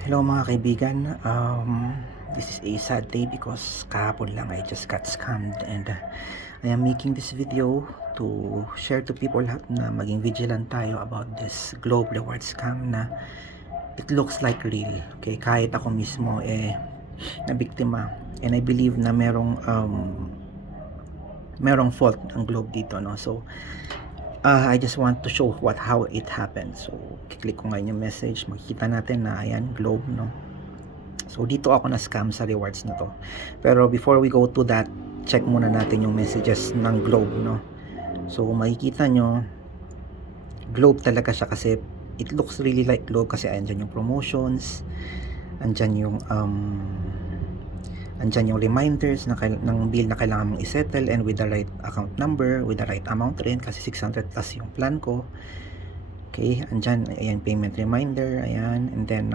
Hello mga kaibigan, this is a sad day because kahapon lang I just got scammed and I am making this video to share to people lahat na maging vigilant tayo about this Globe Reward scam na it looks like real. Okay, kahit ako mismo na biktima, and I believe na merong fault ang Globe dito, no? So I just want to show how it happened. So click ko ngayon yung message, makikita natin na ayan, Globe, no? So dito ako na scam sa rewards na to. Pero before we go to that, check muna natin yung messages ng Globe, no? So makikita nyo, Globe talaga siya kasi it looks really like Globe kasi andyan yung promotions, andyan yung reminders ng bill na kailangan mong isettle, and with the right account number, with the right amount rin kasi 600 plus yung plan ko. Okay, andyan, ayan, payment reminder, ayan, and then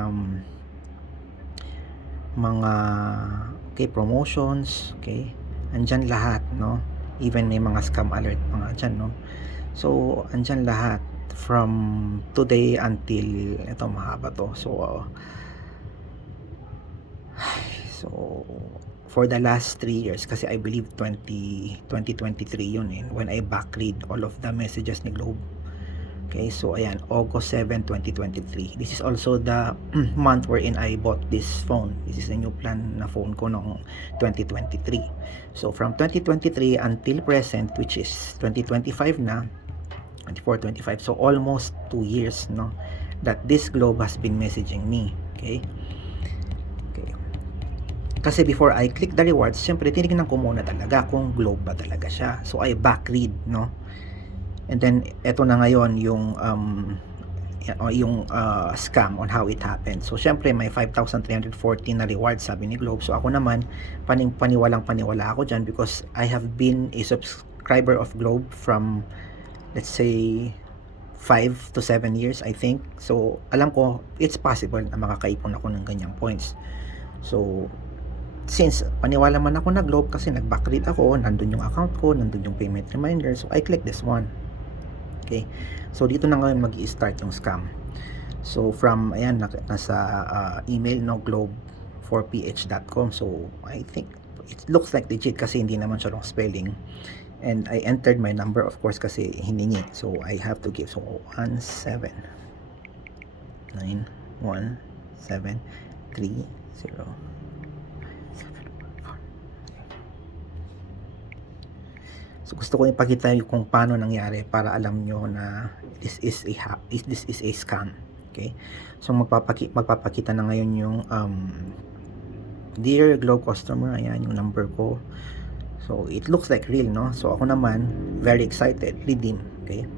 mga promotions, okay, andyan lahat, no? Even may mga scam alert mga dyan, no? So andyan lahat from today until ito, mahaba to. So for the last 3 years, kasi I believe 2023 yun, when I backread all of the messages ni Globe. Okay, so ayan, August 7, 2023. This is also the month wherein I bought this phone. This is a new plan na phone ko noong 2023. So from 2023 until present, which is 2025 na, 24, 25. So almost 2 years, no, that this Globe has been messaging me. Okay? Okay. Kasi before I click the rewards, syempre tinignan ko muna talaga kung Globe ba talaga siya. So I backread, no? And then eto na ngayon yung scam on how it happened. So syempre may 5,314 na reward sabi ni Globe. So ako naman paniwalang paniwala ako dyan because I have been a subscriber of Globe from, let's say, 5 to 7 years, I think. So alam ko it's possible na makakaipon ako ng ganyang points. So since paniwala man ako na Globe kasi nag-backread ako, nandun yung account ko, nandun yung payment reminder, so I click this one. Okay, so dito na ngayon mag-i-start yung scam. So from, ayan, nasa email, no, globe4ph.com. So I think it looks like legit kasi hindi naman siya wrong spelling, and I entered my number, of course, kasi hiningi, so I have to give. So 1791730. So gusto ko ipakita yung kung paano nangyari para alam nyo na this is a scam. Okay? So magpapakita na ngayon yung dear Globe customer, ayan yung number ko. So it looks like real, no? So ako naman very excited, redeem. Okay?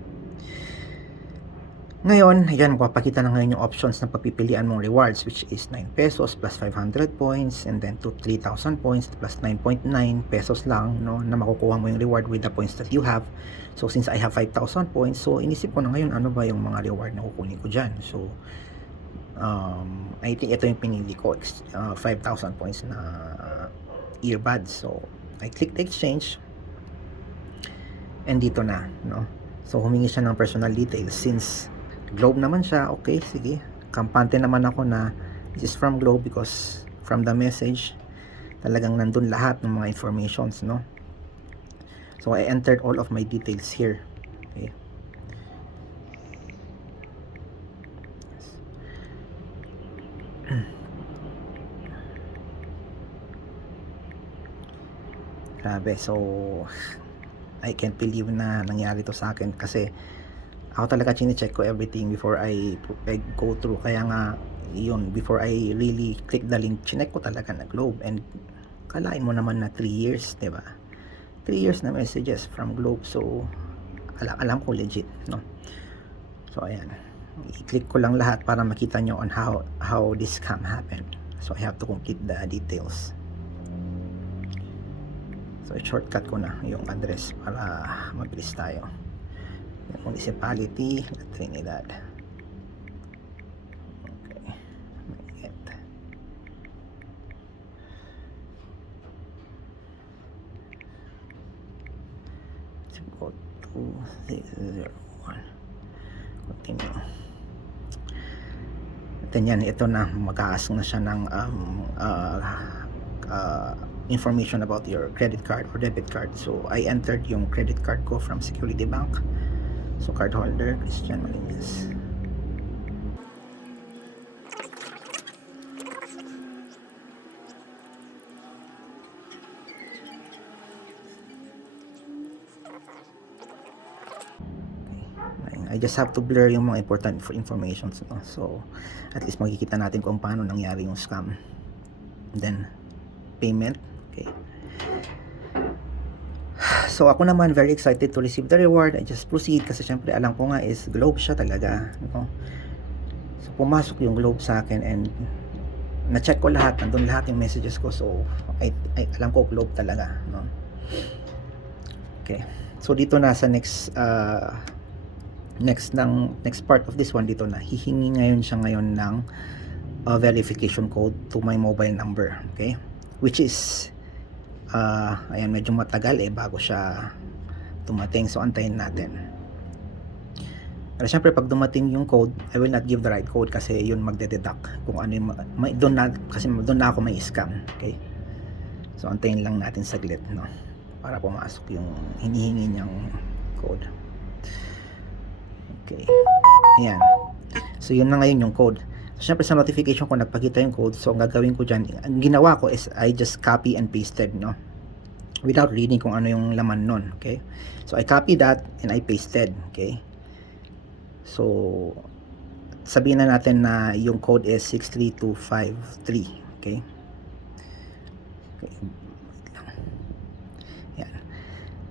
Ngayon, ayan, papakita na ngayon yung options na pagpipilian mong rewards, which is 9 pesos plus 500 points, and then to 3,000 points plus 9.9 pesos lang, no, na makukuha mo yung reward with the points that you have. So since I have 5,000 points, so inisip ko na ngayon ano ba yung mga reward na kukunin ko dyan. So I think ito yung pinili ko, 5,000 points na earbuds. So I click the exchange, and dito na, no. So humingi siya ng personal details. Since Globe naman siya, okay, sige, kampante naman ako na this is from Globe because from the message talagang nandun lahat ng mga informations, no. So I entered all of my details here. Okay, grabe. So I can't believe na nangyari to sa akin kasi ako talaga chine-check ko everything before I go through. Kaya nga yun, before I really click the link, chinek ko talaga na Globe. And kalain mo naman na 3 years, diba? 3 years na messages from Globe. So alam ko legit, no? So ayan, i-click ko lang lahat para makita nyo on how this scam happened. So I have to complete the details. So shortcut ko na yung address para mabilis tayo. Municipality, Trinidad. Okay. Let's go to 601. Continue. Then yan, ito na, mag-a-ask na siya ng information about your credit card or debit card. So I entered yung credit card ko from Security Bank. So card holder Christian Malinas. I just have to blur yung mga important information, no? So at least makikita natin kung paano nangyari yung scam. Then payment. Okay, so ako naman very excited to receive the reward. I just proceed kasi syempre alam ko nga is Globe siya talaga, no? So pumasok yung Globe sa akin and na-check ko lahat, nandun lahat yung messages ko. So I alam ko Globe talaga, no? Okay, so dito na sa next part of this one, dito na hihingi ngayon siya ngayon ng verification code to my mobile number. Okay, which is ayan, medyo matagal bago siya dumating, so antayin natin. Pero syempre pag dumating yung code, I will not give the right code kasi yun magde-deduct kung ano yung doon na ako may scam. Okay, so antayin lang natin saglit, no, para pumasok yung hinihingi niyang code. Okay, ayan. So yun na ngayon yung code. So syempre sa notification ko nagpakita yung code. So ang gagawin ko dyan, ang ginawa ko is I just copy and pasted, no, without reading kung ano yung laman nun. Okay, so I copy that and I pasted. Okay, so sabihin na natin na yung code is 63253. Okay, okay.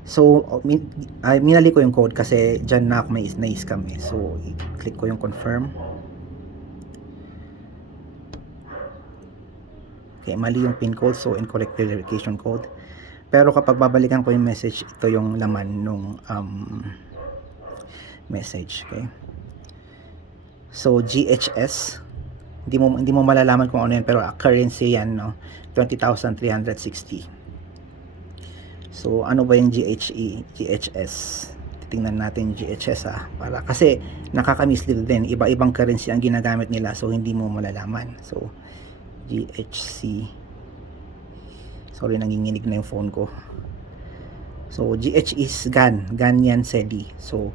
So, minali ko yung code kasi dyan na ako may na-scam So, i-click ko yung confirm. Okay, mali yung pin code. So, incorrect verification code. Pero kapag babalikan ko yung message, ito yung laman nung message. Okay. So, GHS. Hindi mo malalaman kung ano yan, pero currency yan, no? 20,360. So ano ba yung GHS? Titingnan natin GHS para kasi nakaka-mislead din, iba-ibang currency ang ginagamit nila, so hindi mo malalaman. So GHC, sorry nanginginig na yung phone ko. So GH is GAN yan SEDI. So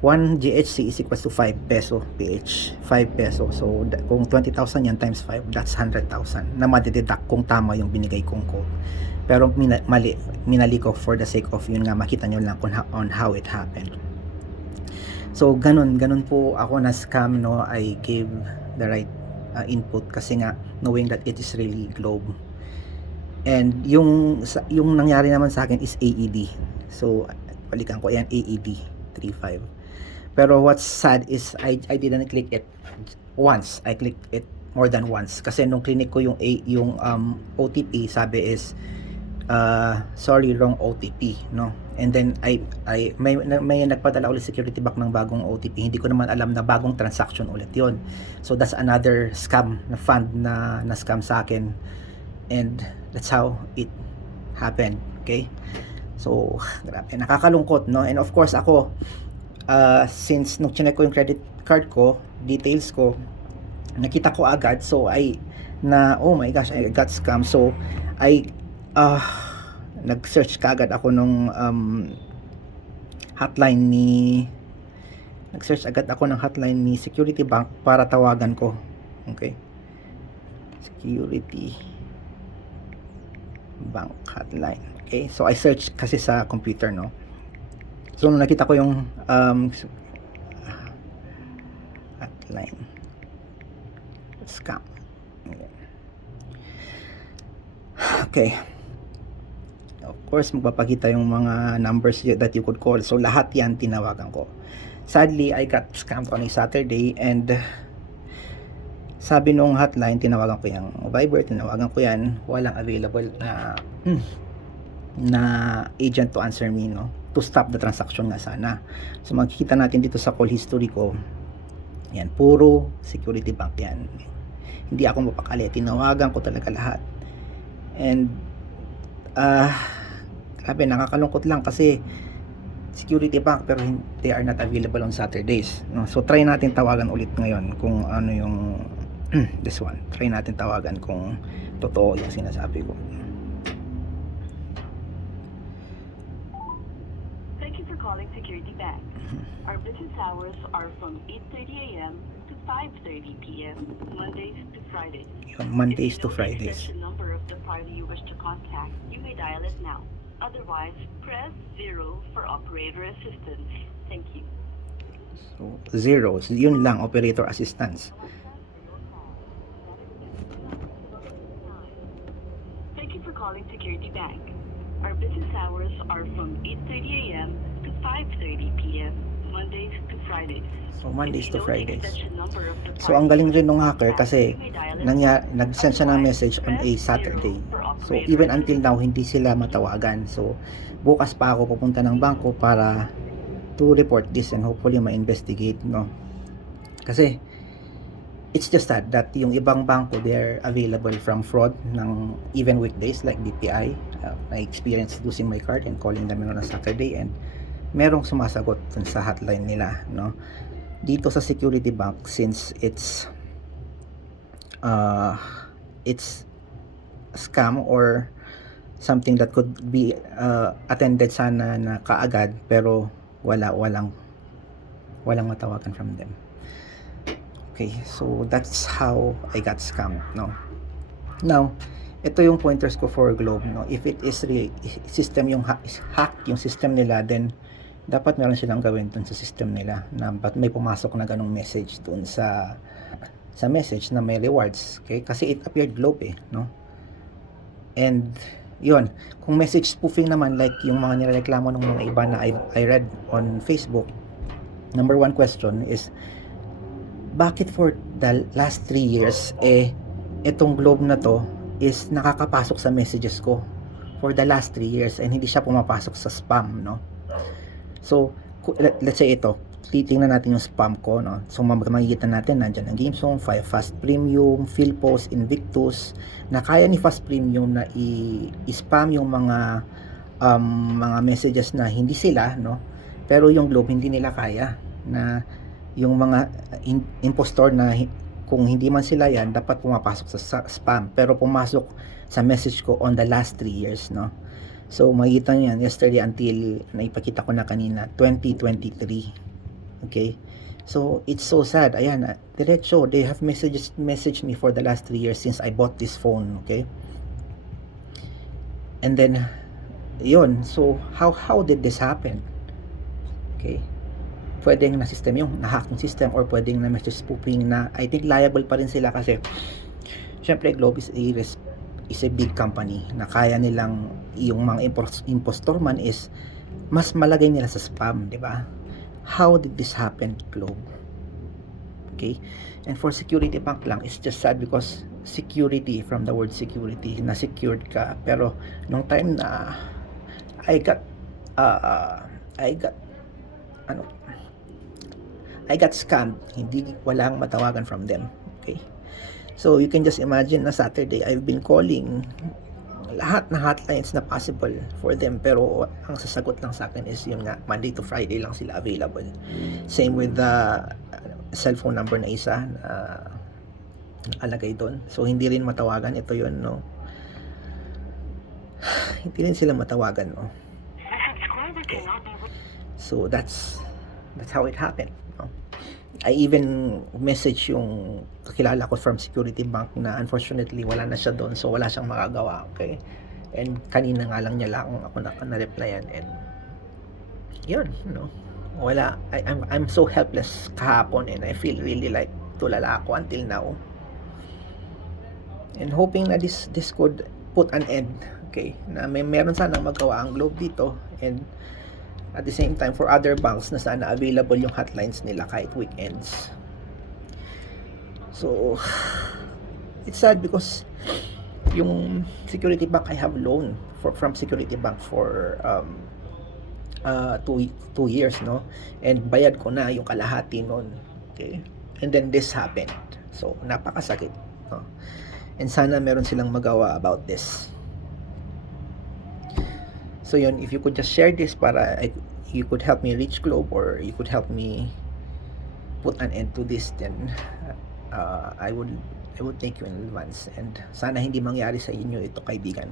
1 GHC is equals to 5 peso PH, 5 peso. So kung 20,000 yan times 5, that's 100,000 na madideduct kung tama yung binigay kong code. Pero minali ko for the sake of yun nga, makita nyo lang on how it happened. So ganun po ako na scam, no. I gave the right input kasi nga knowing that it is really Globe. And yung nangyari naman sa akin is AED. So balikan ko yan, AED 35. Pero what's sad is I didn't click it once. I clicked it more than once kasi nung clinic ko yung OTP, sabi is sorry, wrong OTP, no. And then may nagpadala ulit security back ng bagong OTP. Hindi ko naman alam na bagong transaction ulit yon. So that's another scam na fund na scam sa akin, and that's how it happened. Okay, so grabe, nakakalungkot, no. And of course ako, since nung chinek ko yung credit card ko details ko, nakita ko agad, so oh my gosh, I got scam. So nag-search kagad ako nung hotline ni Security Bank para tawagan ko. Okay, Security Bank hotline. Okay, so I search kasi sa computer, no. So nung nakita ko yung hotline scam. Okay, of course magpapakita yung mga numbers that you could call. So lahat yan tinawagan ko. Sadly, I got scammed on a Saturday, and sabi nung hotline, tinawagan ko yung Viber, tinawagan ko yan, walang available na agent to answer me, no, to stop the transaction nga sana. So makikita natin dito sa call history ko, yan, puro Security Bank yan. Hindi ako mapakali, tinawagan ko talaga lahat. And grabe, nakakalungkot lang kasi Security Bank, pero they are not available on Saturdays, no? So try natin tawagan ulit ngayon kung ano yung This one, try natin tawagan kung totoo yung sinasabi ko. Thank you for calling Security Bank. Our business hours are from 8:30 a.m. to 5:30 p.m. Mondays to Fridays. Yun, Mondays If to you know the Fridays. extension number of the party you wish to contact, you may dial it now. Otherwise, press 0 for operator assistance. Thank you. So, zeros, yun lang, operator assistance. Thank you for calling Security Bank. Our business hours are from 8:30 a.m. to 5:30 p.m. Mondays to Fridays. So, Mondays If to you know the Fridays. extension number of the So, ang party galing you rin wish nung to hacker contact, kasi you may dial it now. nag-send siya ng Otherwise, message on a press Saturday. 0 for So, operator even until now, assistance. hindi sila matawagan. So, bukas pa ako pupunta ng bangko para to report this and hopefully ma-investigate, no? Kasi, it's just that yung ibang bangko, they're available from fraud ng even weekdays like BPI. I experienced losing my card and calling them on a Saturday and merong sumasagot dun sa hotline nila, no? Dito sa Security Bank, since it's scam or something that could be attended sana na kaagad, pero walang matawagan from them. Okay, so that's how I got scammed, no? Now, ito yung pointers ko for Globe, no? If it is system yung hack yung system nila, then dapat meron silang gawin dun sa system nila na ba't may pumasok na ganong message dun sa message na may rewards, okay? Kasi it appeared Globe no? And yun, kung message spoofing naman like yung mga nireklamo ng mga iba na I read on Facebook, number one question is, bakit for the last 3 years itong Globe na to is nakakapasok sa messages ko for the last 3 years and hindi siya pumapasok sa spam, no? So, let's say ito, titingnan natin yung spam ko, no? So, makikita natin, nandyan ang GameZone, Fast Premium, Philpost, Invictus, na kaya ni Fast Premium na i-spam yung mga messages na hindi sila, no? Pero yung Globe, hindi nila kaya na yung mga impostor na kung hindi man sila yan, dapat pumapasok sa spam, pero pumasok sa message ko on the last 3 years, no? So, makikita nyo yan, yesterday until naipakita ko na kanina, 2023. Okay? So, it's so sad. Ayan, diretso, they have messaged me for the last 3 years since I bought this phone. Okay? And then, yun. So, how did this happen? Okay? Pwedeng na system yung na-hack yung system or pwedeng na message spoofing na I think liable pa rin sila kasi syempre Globe is a big company na kaya nilang yung mga impostor man is mas malagay nila sa spam, di ba? How did this happen, Globe? Okay? And for Security Bank lang, it's just sad because security, from the word security, na secured ka, pero nung time na I got scammed, walang matawagan from them. Okay? So, you can just imagine na Saturday, I've been calling lahat na hotlines na possible for them, pero ang sasagot lang sa akin is yun nga, Monday to Friday lang sila available. Same with the cellphone number na isa na nakalagay doon. So, hindi rin matawagan. Ito yun, no? Hindi rin sila matawagan, no? Okay. So, that's how it happened, no? I even message yung kakilala ko from Security Bank na unfortunately wala na siya doon, so wala siyang makagawa, okay? And kanina nga lang niya lang ako na-replyan and yun, no? Wala, I'm so helpless kahapon and I feel really like tulala ako until now. And hoping na this could put an end, okay? Na meron sanang magawa ang Globe dito and at the same time for other banks na sana available yung hotlines nila kahit weekends. So it's sad because yung Security Bank, I have loan from Security Bank for 2 years, no? And bayad ko na yung kalahati nun, okay? And then this happened. So napakasakit, no? And sana meron silang magawa about this. So yun, if you could just share this para you could help me reach Globe or you could help me put an end to this, then I would I would thank you in advance and sana hindi mangyari sa inyo ito, kaibigan.